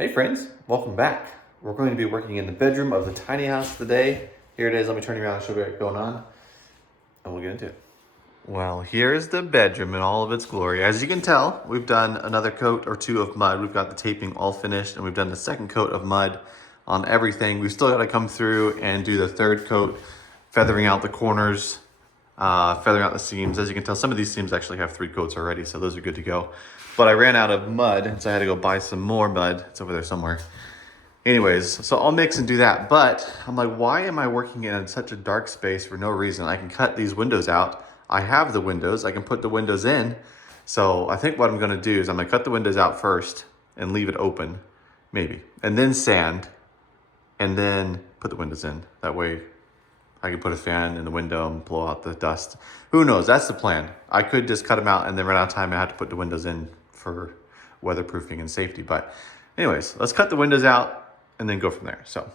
Hey friends, welcome back. We're going to be working in the bedroom of the tiny house today. Here it is, let me turn you around and show you what's going on, and we'll get into it. Well, here's the bedroom in all of its glory. As you can tell, we've done another coat or two of mud. We've got the taping all finished, and we've done the second coat of mud on everything. We've still got to come through and do the third coat, feathering out the corners, feathering out the seams. As you can tell, some of these seams actually have 3 coats already, so those are good to go. But I ran out of mud, so I had to go buy some more mud. It's over there somewhere. Anyways, so I'll mix and do that. But I'm like, why am I working in such a dark space for no reason? I can cut these windows out. I have the windows. I can put the windows in. So I think what I'm going to do is I'm going to cut the windows out first and leave it open, maybe. And then sand, and then put the windows in. That way I can put a fan in the window and blow out the dust. Who knows? That's the plan. I could just cut them out and then run out of time and have to put the windows in for weatherproofing and safety. But anyways, let's cut the windows out and then go from there. So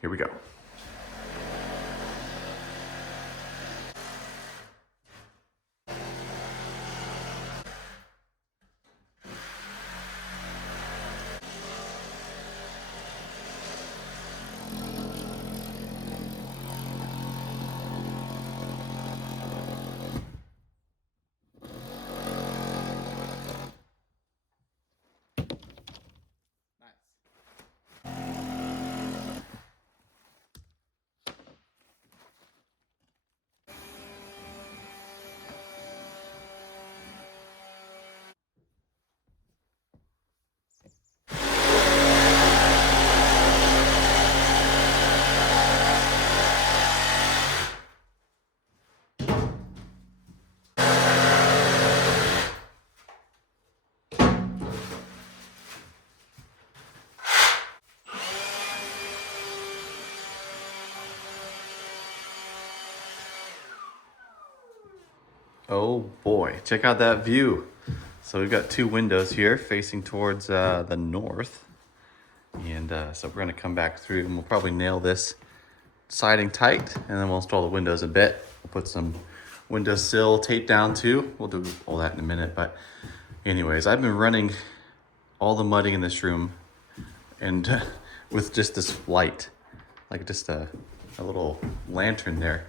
here we go. Oh boy, check out that view. So we've got 2 windows here facing towards the north. And so we're gonna come back through and we'll probably nail this siding tight, and then we'll install the windows a bit. We'll put some windowsill tape down too. We'll do all that in a minute, but anyways, I've been running all the mudding in this room and with just this light, like just a little lantern there.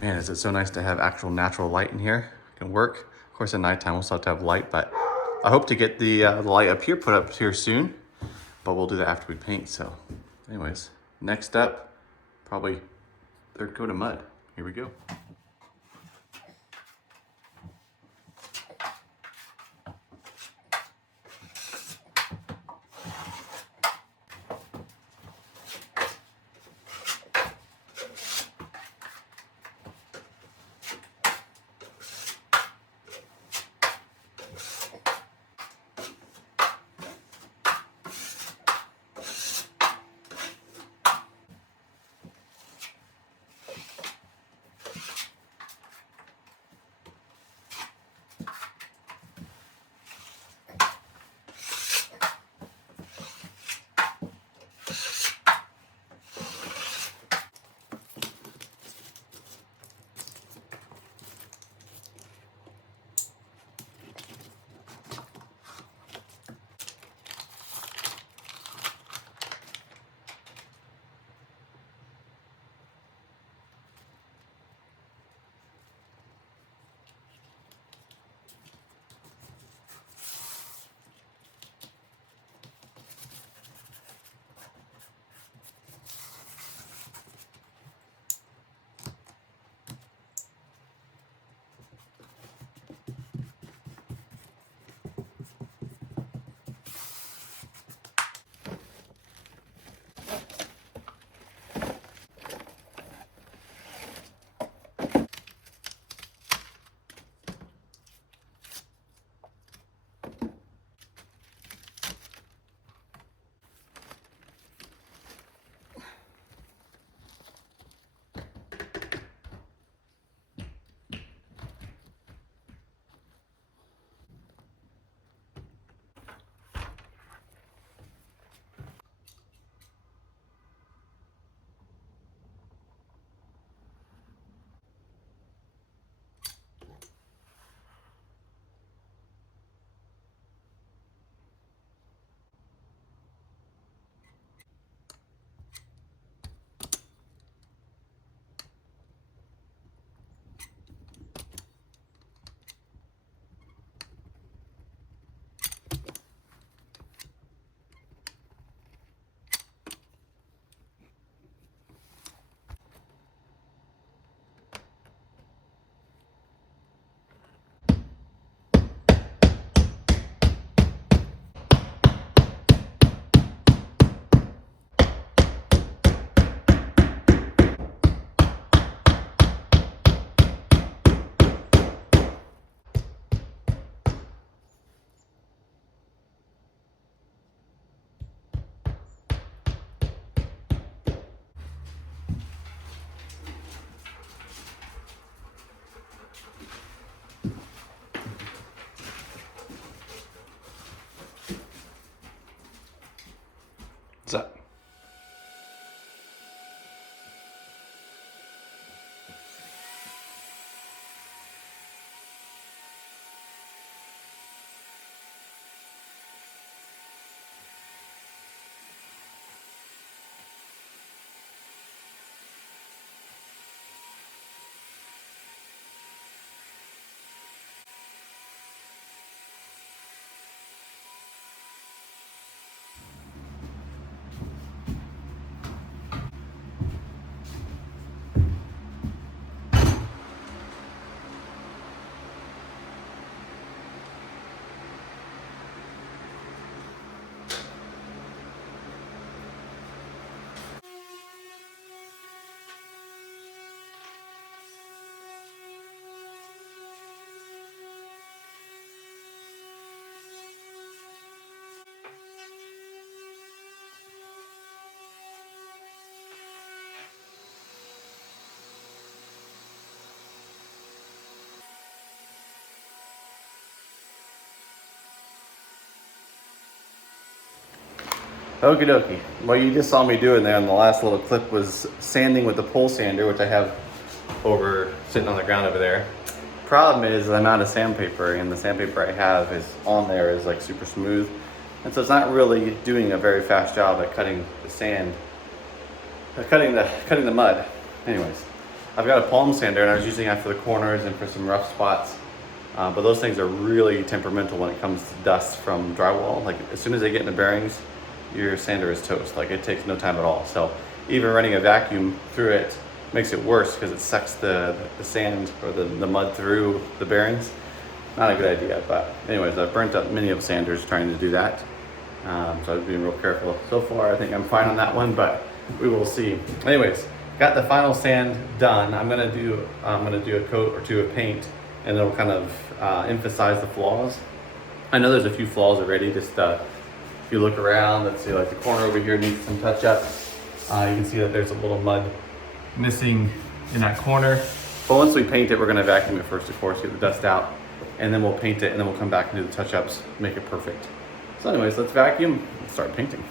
Man, is it so nice to have actual natural light in here. It can work. Of course, at nighttime we'll still have to have light, but I hope to get the light up here, put up here soon, but we'll do that after we paint. So anyways, next up, probably 3rd coat of mud. Here we go. Okie dokie. What you just saw me doing there in the last little clip was sanding with the pole sander, which I have over sitting on the ground over there. Problem is I'm out of sandpaper, and the sandpaper I have is on there is like super smooth, and so it's not really doing a very fast job at cutting the sand, cutting the mud. Anyways, I've got a palm sander, and I was using that for the corners and for some rough spots. But those things are really temperamental when it comes to dust from drywall. Like as soon as they get in the bearings, your sander is toast. Like it takes no time at all. So even running a vacuum through it makes it worse because it sucks the sand or the mud through the bearings. Not a good idea, but anyways, I've burnt up many of sanders trying to do that. So I was being real careful. So far, I think I'm fine on that one, but we will see. Anyways, got the final sand done. I'm gonna do a coat or two of paint, and it'll kind of emphasize the flaws. I know there's a few flaws already. Just if you look around, let's see, like the corner over here needs some touch up. You can see that there's a little mud missing in that corner. But once we paint it, we're gonna vacuum it first, of course, get the dust out, and then we'll paint it, and then we'll come back and do the touch-ups, make it perfect. So anyways, let's vacuum and start painting.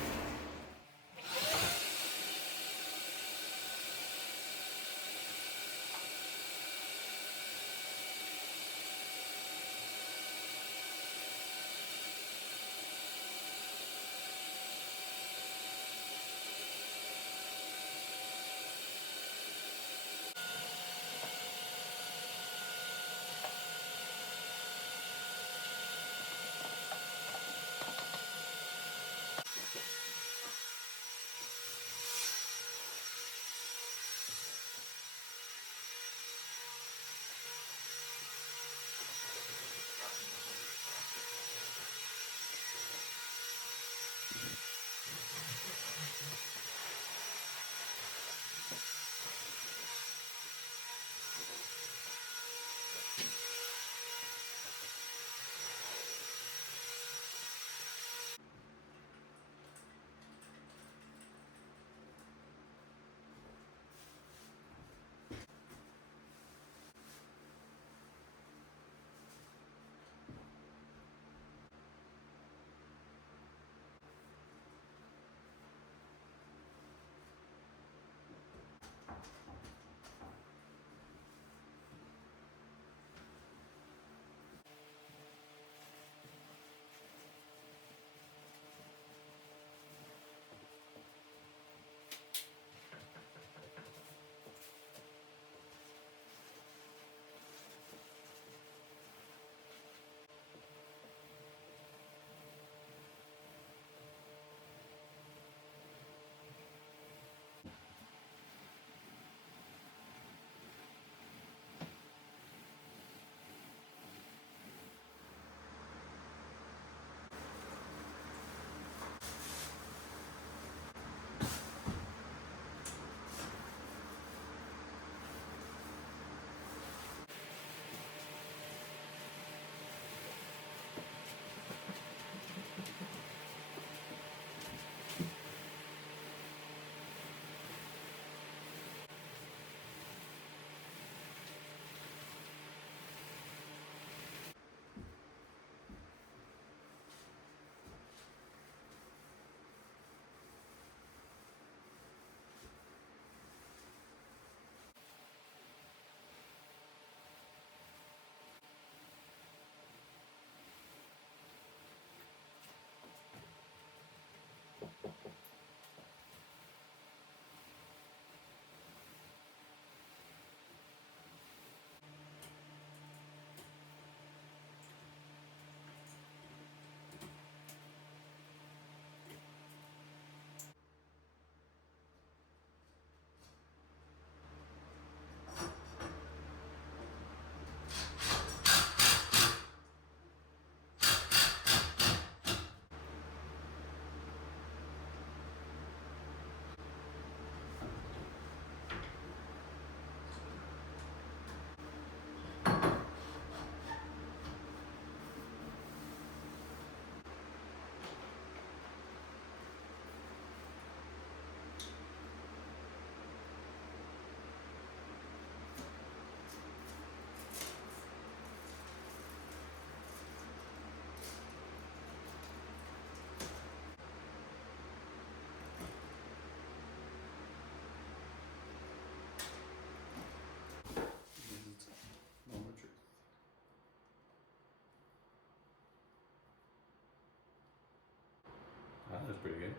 pretty good.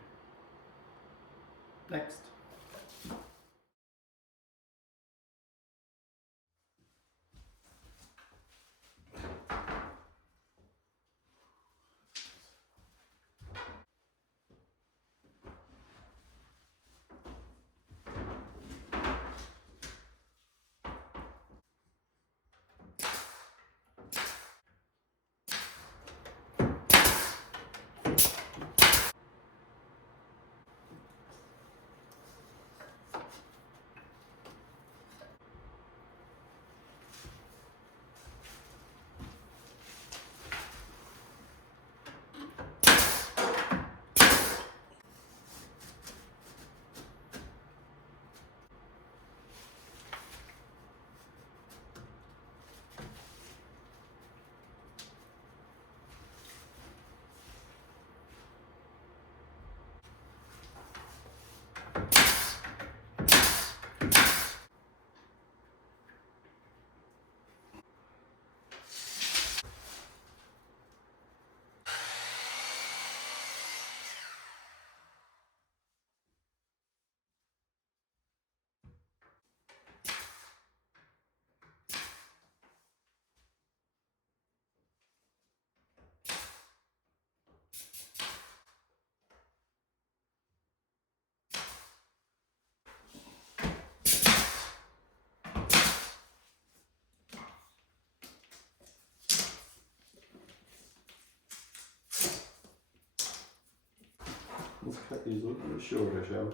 Next. Let's cut these a little bit shorter, shall we?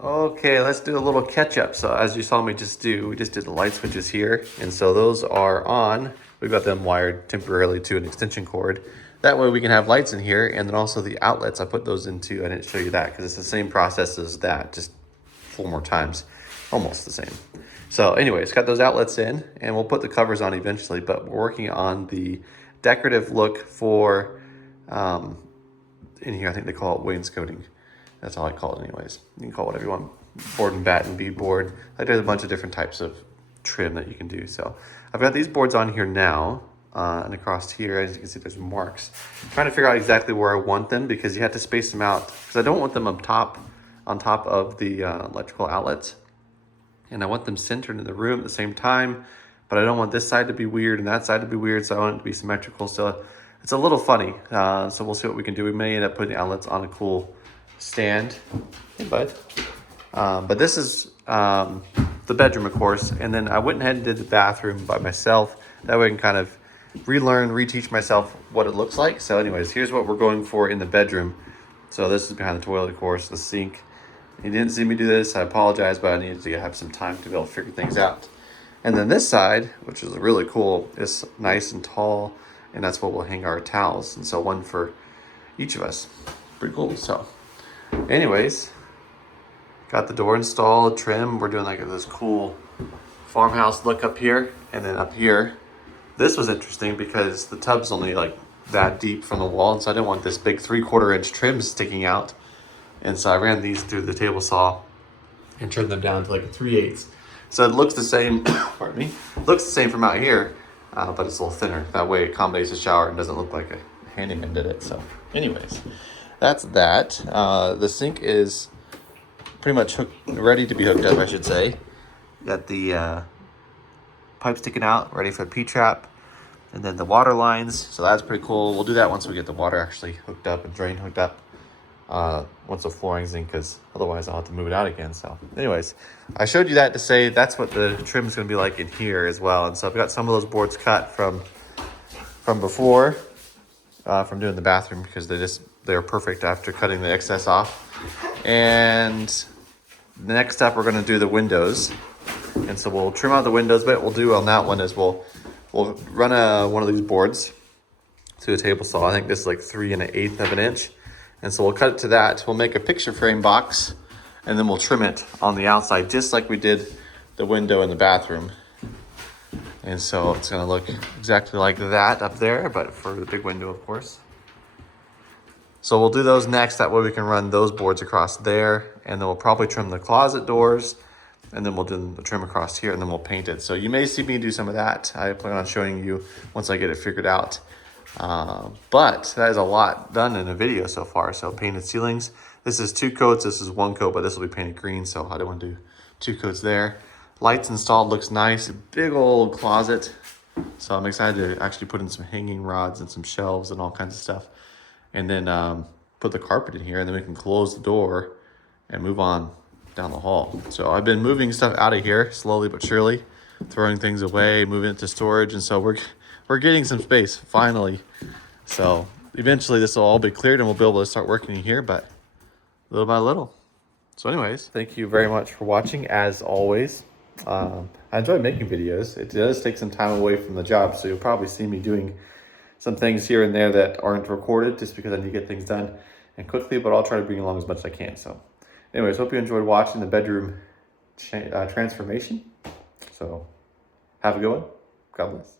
Okay, let's do a little catch up. So as you saw me just do, we just did the light switches here. And so those are on. We've got them wired temporarily to an extension cord. That way we can have lights in here. And then also the outlets, I put those into, I didn't show you that because it's the same process as that, just 4 more times, almost the same. So anyways, got those outlets in and we'll put the covers on eventually, but we're working on the decorative look for, in here, I think they call it wainscoting. That's all I call it anyways. You can call it whatever you want. Board and batten, beadboard. Like there's a bunch of different types of trim that you can do. So I've got these boards on here now. And across here, as you can see, there's marks. I'm trying to figure out exactly where I want them because you have to space them out. Because I don't want them up top, on top of the electrical outlets. And I want them centered in the room at the same time. But I don't want this side to be weird and that side to be weird. So I want it to be symmetrical. So it's a little funny. So we'll see what we can do. We may end up putting outlets on a cool stand. Hey, bud. But this is the bedroom, of course. And then I went ahead and did the bathroom by myself. That way I can kind of relearn, reteach myself what it looks like. So anyways, here's what we're going for in the bedroom. So this is behind the toilet, of course, the sink. You didn't see me do this. I apologize, but I needed to have some time to be able to figure things out. And then this side, which is really cool, is nice and tall. And that's where we'll hang our towels. And so one for each of us. Pretty cool. So anyways, got the door installed, trim. We're doing like this cool farmhouse look up here. And then up here, this was interesting because the tub's only like that deep from the wall. And so I didn't want this big 3/4 inch trim sticking out. And so I ran these through the table saw and trimmed them down to like a 3/8. So it looks the same, pardon me, looks the same from out here, but it's a little thinner. That way it accommodates the shower and doesn't look like a handyman did it. So anyways, that's that. The sink is pretty much ready to be hooked up, I should say. Got the pipe sticking out, ready for the P-trap. And then the water lines, so that's pretty cool. We'll do that once we get the water actually hooked up and drain hooked up. Once the flooring's in, because otherwise I'll have to move it out again. So anyways, I showed you that to say that's what the trim is going to be like in here as well. And so I've got some of those boards cut from before, from doing the bathroom, because they're perfect after cutting the excess off. And the next step, we're going to do the windows. And so we'll trim out the windows, but what we'll do on that one is we'll run one of these boards to a table saw. I think this is like 3 1/8 of an inch. And so we'll cut it to that. We'll make a picture frame box, and then we'll trim it on the outside, just like we did the window in the bathroom. And so it's gonna look exactly like that up there, but for the big window, of course. So we'll do those next. That way we can run those boards across there, and then we'll probably trim the closet doors, and then we'll do the trim across here, and then we'll paint it. So you may see me do some of that. I plan on showing you once I get it figured out. But that is a lot done in a video so far. So painted ceilings. This is 2 coats. This is 1 coat, but this will be painted green, so I don't want to do 2 coats there. Lights installed, looks nice. Big old closet. So I'm excited to actually put in some hanging rods and some shelves and all kinds of stuff. And then put the carpet in here, and then we can close the door and move on down the hall. So I've been moving stuff out of here slowly but surely, throwing things away, moving it to storage, and so we're getting some space finally. So eventually this will all be cleared and we'll be able to start working in here, but little by little. So anyways, thank you very much for watching. As always, I enjoy making videos. It does take some time away from the job, so you'll probably see me doing some things here and there that aren't recorded, just because I need to get things done and quickly, but I'll try to bring along as much as I can. So anyways, hope you enjoyed watching the bedroom transformation. So have a good one. God bless.